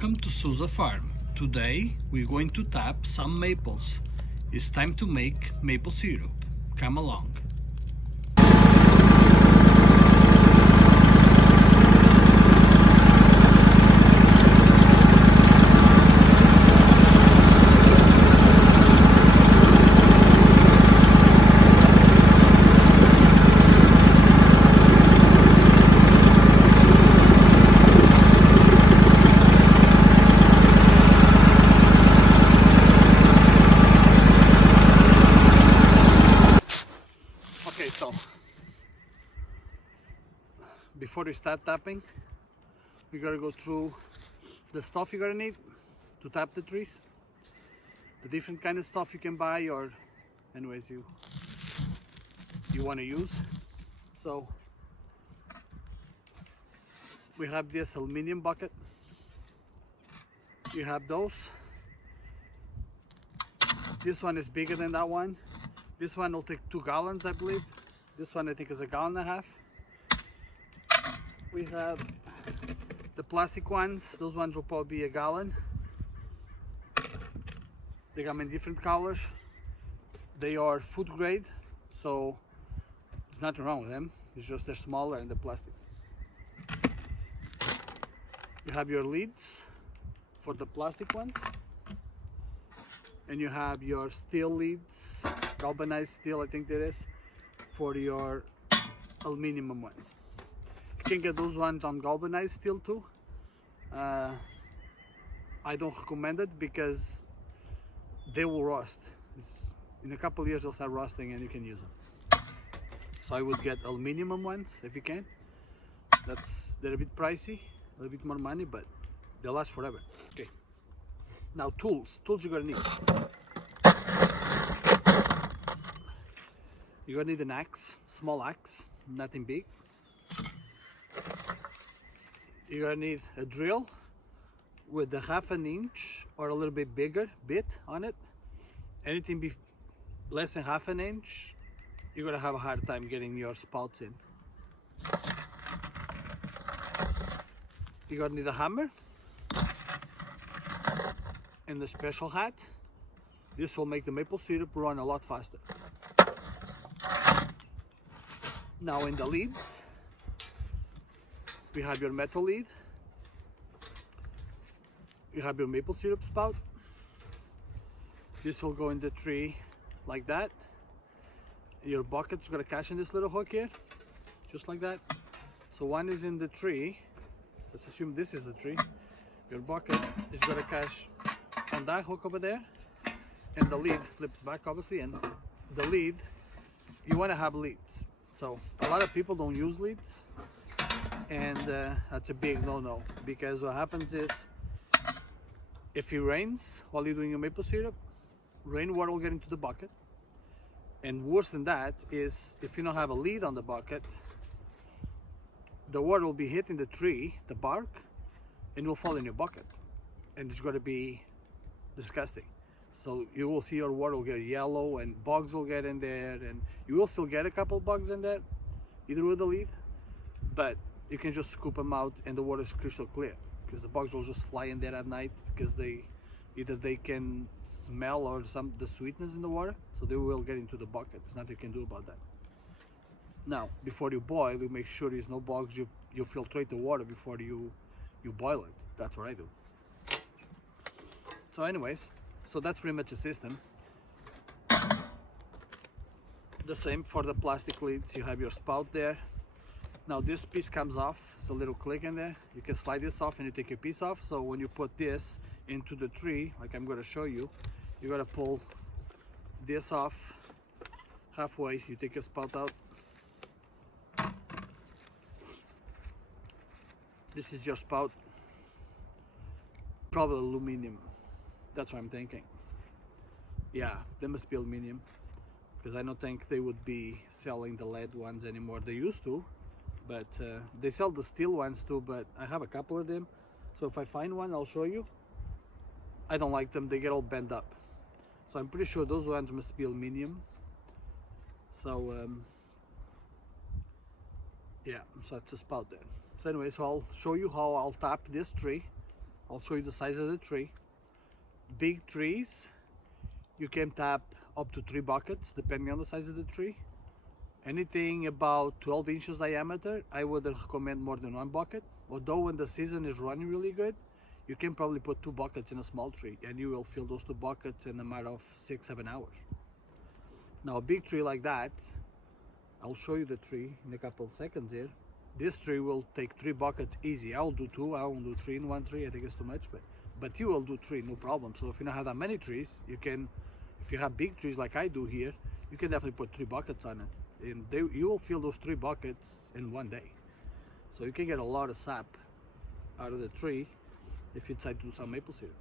Welcome to Souza Farm. Today we're going to tap some maples. It's time to make maple syrup. Come along. Okay, so before you start tapping, you gotta go through the stuff you're gonna need to tap the trees, the different kind of stuff you can buy or anyways you want to use. So we have this aluminum bucket. You have those. This one is bigger than that one. This one will take 2 gallons, I believe. This one I think is 1.5 gallons. We have the plastic ones. Those ones will probably be 1 gallon. They come in different colors. They are food grade, so there's nothing wrong with them. It's just they're smaller and they're plastic. You have your lids for the plastic ones. And you have your steel lids, galvanized steel I think there is, for your aluminum ones. You can get those ones on galvanized steel too. I don't recommend it because they will rust. In a couple of years they'll start rusting and you can use them. So I would get aluminum ones if you can. They're a bit pricey, a little bit more money, but they'll last forever. Okay. Now tools you're gonna need. You're gonna need an axe, small axe, nothing big. You're gonna need a drill with a 1/2 inch or a little bit bigger bit on it. Anything less than 1/2 inch, you're gonna have a hard time getting your spouts in. You're gonna need a hammer and a special hat. This will make the maple syrup run a lot faster. Now in the lids, we have your metal lid. You have your maple syrup spout. This will go in the tree like that. Your bucket's gonna catch in this little hook here, just like that. So one is in the tree. Let's assume this is the tree. Your bucket is gonna catch on that hook over there, and the lid flips back obviously, and the lid, you want to have lids. So a lot of people don't use lids, and that's a big no-no, because what happens is if it rains while you're doing your maple syrup, rainwater will get into the bucket, and worse than that is if you don't have a lid on the bucket, the water will be hitting the tree, the bark, and will fall in your bucket, and it's going to be disgusting. So you will see your water will get yellow and bugs will get in there, and you will still get a couple bugs in there either with the lid, but you can just scoop them out and the water is crystal clear, because the bugs will just fly in there at night because they can smell or the sweetness in the water, so they will get into the bucket. There's nothing you can do about that. Now before you boil, you make sure there's no bugs. You filtrate the water before you boil it. That's what I do. So anyways, so that's pretty much the system. The same for the plastic lids. You have your spout there. Now this piece comes off. It's a little click in there. You can slide this off and you take your piece off. So when you put this into the tree, like I'm going to show you, you got to pull this off halfway. You take your spout out. This is your spout. Probably aluminum. That's what I'm thinking. Yeah, they must be aluminum, because I don't think they would be selling the lead ones anymore. They used to, but they sell the steel ones too, but I have a couple of them, so if I find one I'll show you. I don't like them, they get all bent up, so I'm pretty sure those ones must be aluminum. So yeah, so it's a spout there. So anyway, so I'll show you how I'll tap this tree I'll show you the size of the tree. Big trees, you can tap up to 3 buckets depending on the size of the tree. Anything about 12 inches diameter, I wouldn't recommend more than 1 bucket. Although when the season is running really good, you can probably put 2 buckets in a small tree and you will fill those 2 buckets in a matter of 6-7 hours. Now a big tree like that, I'll show you the tree in a couple of seconds here. This tree will take 3 buckets easy. I will do 2, I won't do 3 in one tree, I think it's too much, but you will do 3, no problem. So if you don't have that many trees, you can, if you have big trees like I do here, you can definitely put 3 buckets on it. And you will fill those 3 buckets in one day. So you can get a lot of sap out of the tree if you decide to do some maple syrup.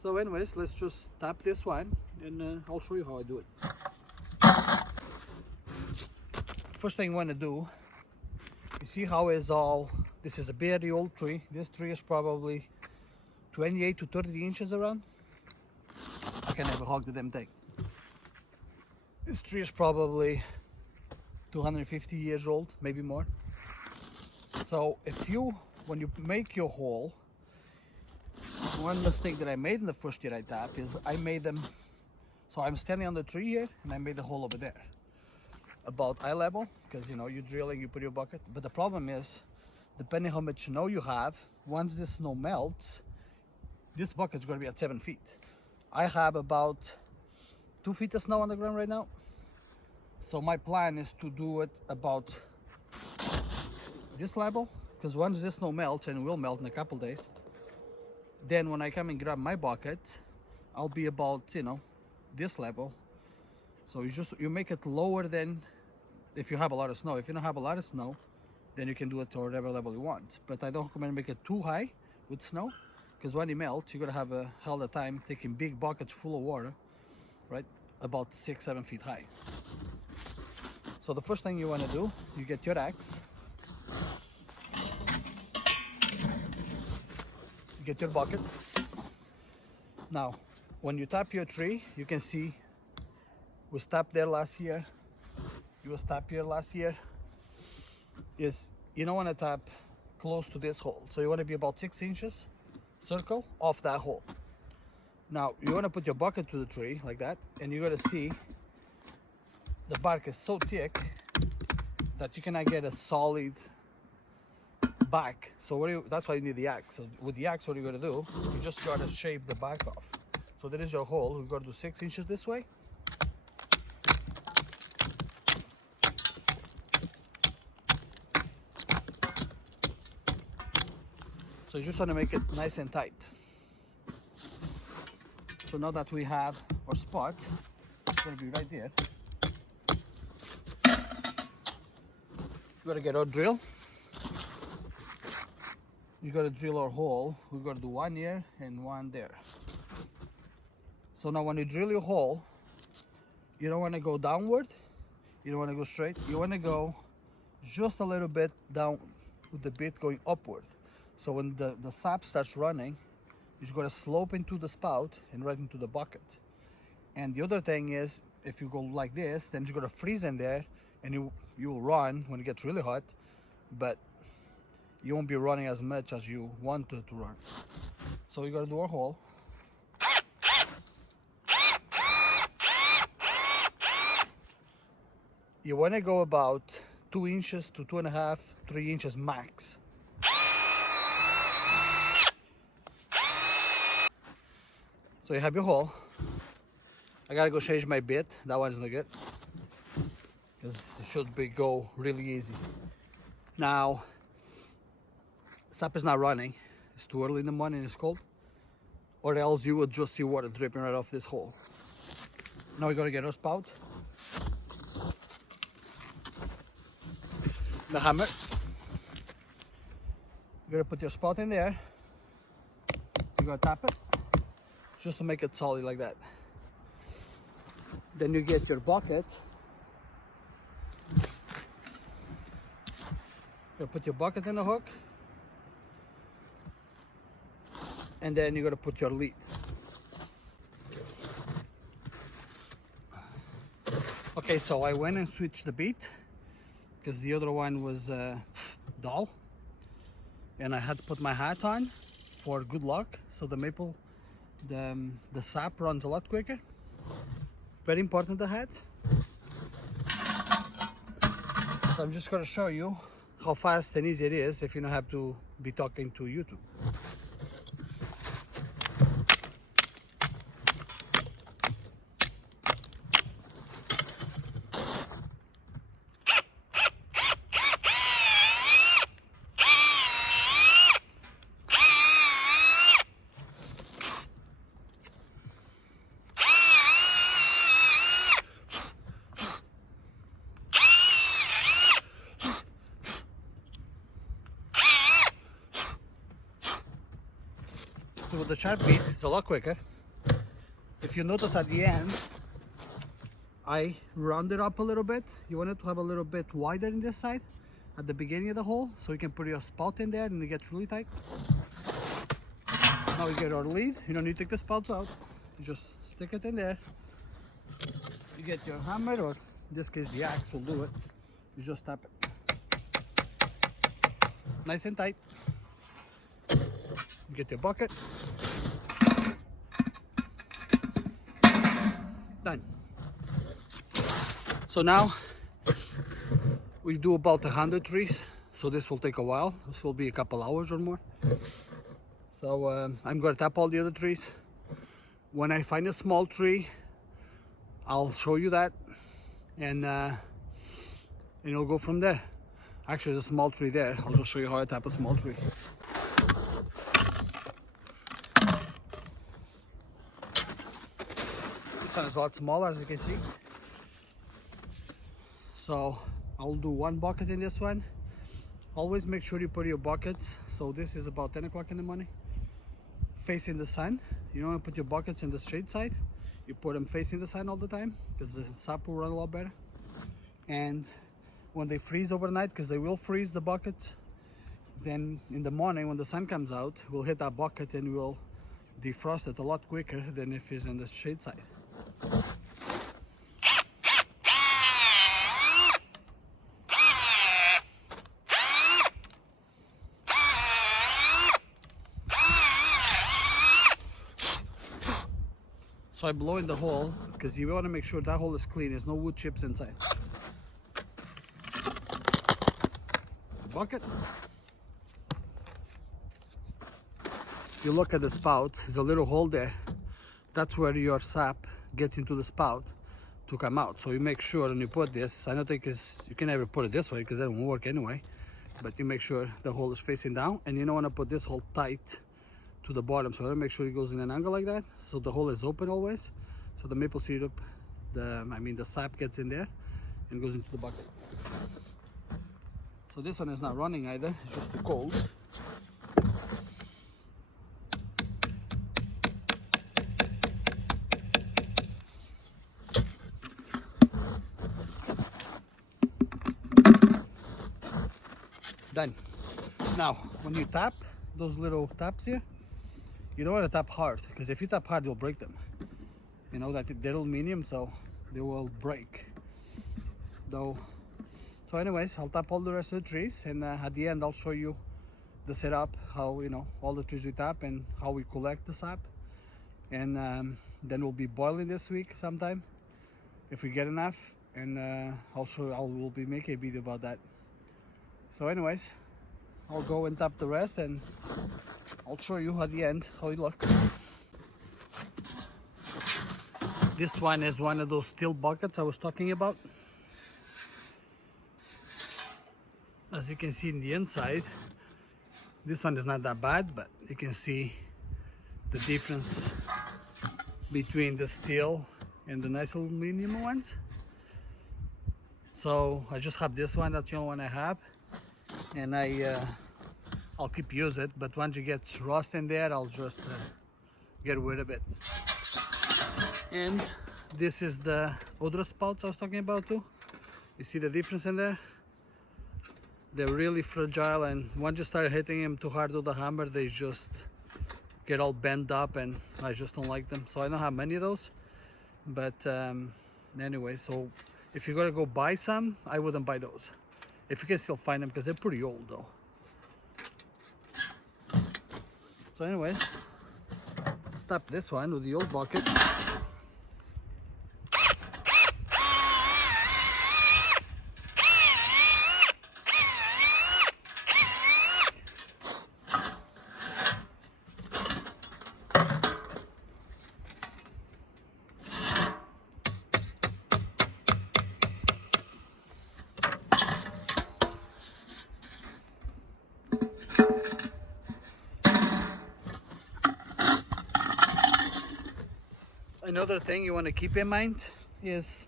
So anyways, let's just tap this one and I'll show you how I do it. First thing you want to do, you see how it's all, this is a very old tree. This tree is probably 28 to 30 inches around. I can never hug the damn thing. This tree is probably 250 years old, maybe more. So when you make your hole, one mistake that I made in the first year I tapped is I made them, so I'm standing on the tree here and I made a hole over there about eye level, because you know, you're drilling, you put your bucket. But the problem is, depending how much snow you have, once the snow melts, this bucket's going to be at 7 feet. I have about 2 feet of snow on the ground right now. So my plan is to do it about this level, because once this snow melts, and it will melt in a couple days, then when I come and grab my bucket, I'll be about, you know, this level. So you make it lower than if you have a lot of snow. If you don't have a lot of snow, then you can do it to whatever level you want. But I don't recommend make it too high with snow, because when it melts, you're gonna have a hell of a time taking big buckets full of water, right? About 6-7 feet high. So the first thing you want to do, you get your axe, you get your bucket. Now, when you tap your tree, you can see we tapped there last year. You was tapped here last year. Is you don't want to tap close to this hole, so you want to be about 6 inches circle off that hole. Now you want to put your bucket to the tree like that, and you're gonna see the bark is so thick that you cannot get a solid back. So that's why you need the axe. So with the axe, what you're gonna do, you just gotta shave the back off. So there is your hole. We're gonna do 6 inches this way. So you just want to make it nice and tight. So now that we have our spot, it's going to be right there. We're going to get our drill. You got to drill our hole. We're going to do 1 here and 1 there. So now when you drill your hole, you don't want to go downward. You don't want to go straight. You want to go just a little bit down with the bit going upward. So when the sap starts running, you're going to slope into the spout and right into the bucket. And the other thing is, if you go like this, then you're going to freeze in there, and you will run when it gets really hot, but you won't be running as much as you wanted to run. So we got to do our hole. You want to go about 2 inches to 2.5, 3 inches max. So you have your hole. I gotta go change my bit. That one's not good, because it should go really easy. Now, sap is not running. It's too early in the morning, it's cold. Or else you would just see water dripping right off this hole. Now we gotta get our spout. The hammer. You're gonna put your spout in there. You're gonna tap it, just to make it solid like that. Then you get your bucket. You're gonna put your bucket in the hook, and then you're gonna put your lid. Okay, so I went and switched the bit because the other one was dull. and I had to put my hat on for good luck, so the maple, the sap runs a lot quicker. Very important, the hat. So I'm just going to show you how fast and easy it is if you don't have to be talking to YouTube. So with the sharp beat, it's a lot quicker. If you notice at the end, I round it up a little bit. You want it to have a little bit wider in this side at the beginning of the hole, so you can put your spout in there and it gets really tight. Now we get our lead. You don't need to take the spouts out. You just stick it in there. You get your hammer, or in this case the axe will do it. You just tap it. Nice and tight. Get your bucket. Done. So now we do about 100 trees, so this will take a while. This will be a couple hours or more. So I'm going to tap all the other trees. When I find a small tree, I'll show you that, and you'll go from there. Actually, there's a small tree there. I'll just show you how I tap a small tree. This one is a lot smaller, as you can see. So I'll do one bucket in this one. Always make sure you put your buckets. So this is about 10 o'clock in the morning, facing the sun. You don't want to put your buckets in the shade side. You put them facing the sun all the time, because the sap will run a lot better. And when they freeze overnight, because they will freeze the buckets, then in the morning when the sun comes out, we'll hit that bucket and we'll defrost it a lot quicker than if it's in the shade side. So I blow in the hole, because you want to make sure that hole is clean. There's no wood chips inside. Bucket. You look at the spout, there's a little hole there. That's where your sap gets into the spout to come out. So you make sure when you put this, I don't think you can never put it this way because that won't work anyway, but you make sure the hole is facing down, and you don't want to put this hole tight to the bottom. So I make sure it goes in an angle like that, so the hole is open always, so the maple syrup, the sap gets in there and goes into the bucket. So this one is not running either, it's just too cold. Done. Now, when you tap those little taps here, you don't want to tap hard, because if you tap hard, you'll break them. You know that they're aluminum, so they will break. So anyways, I'll tap all the rest of the trees, and at the end I'll show you the setup, how, you know, all the trees we tap and how we collect the sap. And then we'll be boiling this week sometime if we get enough, and we'll be making a video about that. So anyways, I'll go and tap the rest, and I'll show you at the end how it looks. This one is one of those steel buckets I was talking about. As you can see in the inside, this one is not that bad, but you can see the difference between the steel and the nice aluminum ones. So I just have this one, that's the only one I have, and I'll keep using it, but once it gets rust in there, I'll just get rid of it. And this is the other spouts I was talking about too. You see the difference in there? They're really fragile, and once you start hitting them too hard with the hammer, they just get all bent up, and I just don't like them. So I don't have many of those, but anyway, so if you're gonna go buy some, I wouldn't buy those. If you can still find them, because they're pretty old though. So anyways, let's tap this one with the old bucket. Another thing you want to keep in mind is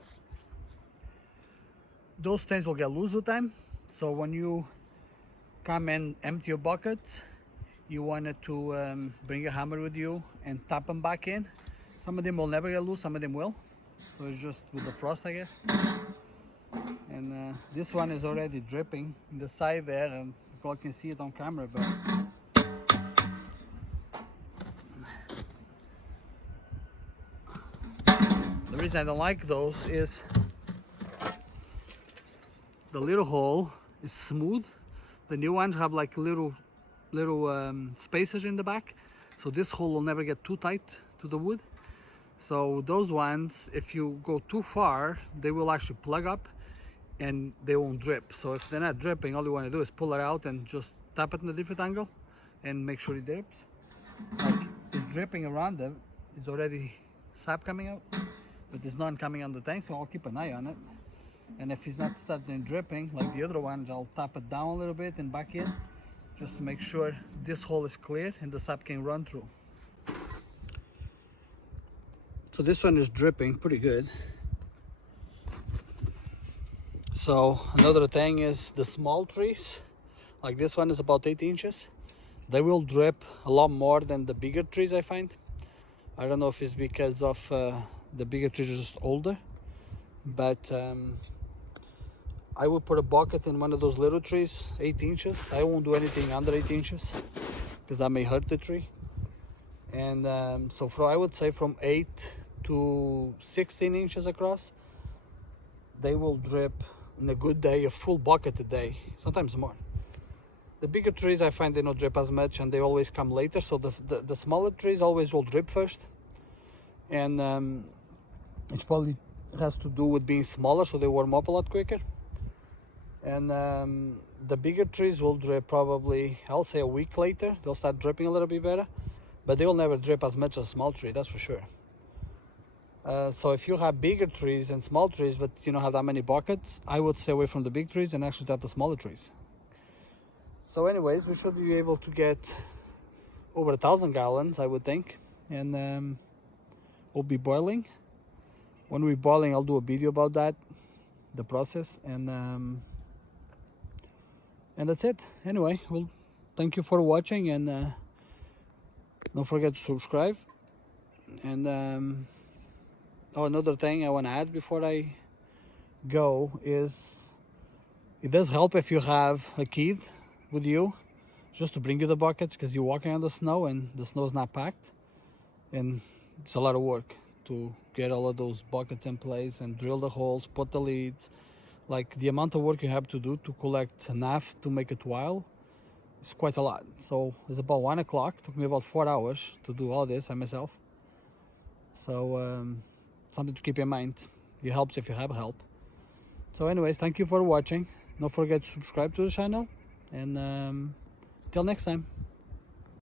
those things will get loose with time. So when you come and empty your buckets, you wanted to bring a hammer with you and tap them back in. Some of them will never get loose, some of them will. So it's just with the frost, I guess. And this one is already dripping in the side there, and you all can see it on camera, but the reason I don't like those is the little hole is smooth. The new ones have like little spacers in the back, so this hole will never get too tight to the wood. So those ones, if you go too far, they will actually plug up and they won't drip. So if they're not dripping, all you want to do is pull it out and just tap it in a different angle and make sure it drips. Like it's dripping around them, it's already sap coming out, but there's none coming on the tank, so I'll keep an eye on it. And if it's not starting dripping like the other ones, I'll tap it down a little bit and back in, just to make sure this hole is clear and the sap can run through. So this one is dripping pretty good. So another thing is the small trees, like this one is about 8 inches. They will drip a lot more than the bigger trees, I find. I don't know if it's because of the bigger trees are just older, but I would put a bucket in one of those little trees, 8 inches. I won't do anything under 8 inches because that may hurt the tree. And so I would say from 8 to 16 inches across, they will drip in a good day, a full bucket a day, sometimes more. The bigger trees, I find they don't drip as much and they always come later. So the smaller trees always will drip first. And it probably has to do with being smaller, so they warm up a lot quicker. And the bigger trees will drip probably, I'll say a week later. They'll start dripping a little bit better, but they will never drip as much as a small tree, that's for sure. So if you have bigger trees and small trees, but you don't have that many buckets, I would stay away from the big trees and actually tap the smaller trees. So anyways, we should be able to get over 1,000 gallons, I would think. And we'll be boiling. When we're boiling, I'll do a video about that, the process, and that's it. Anyway, well, thank you for watching, and don't forget to subscribe. And another thing I want to add before I go is it does help if you have a kid with you, just to bring you the buckets, because you're walking on the snow and the snow is not packed, and it's a lot of work to get all of those buckets in place and drill the holes, put the leads. Like the amount of work you have to do to collect enough to make it wild is quite a lot. So it's about 1 o'clock. Took me about 4 hours to do all this by myself. So something to keep in mind. It helps if you have help. So anyways, thank you for watching. Don't forget to subscribe to the channel, and till next time.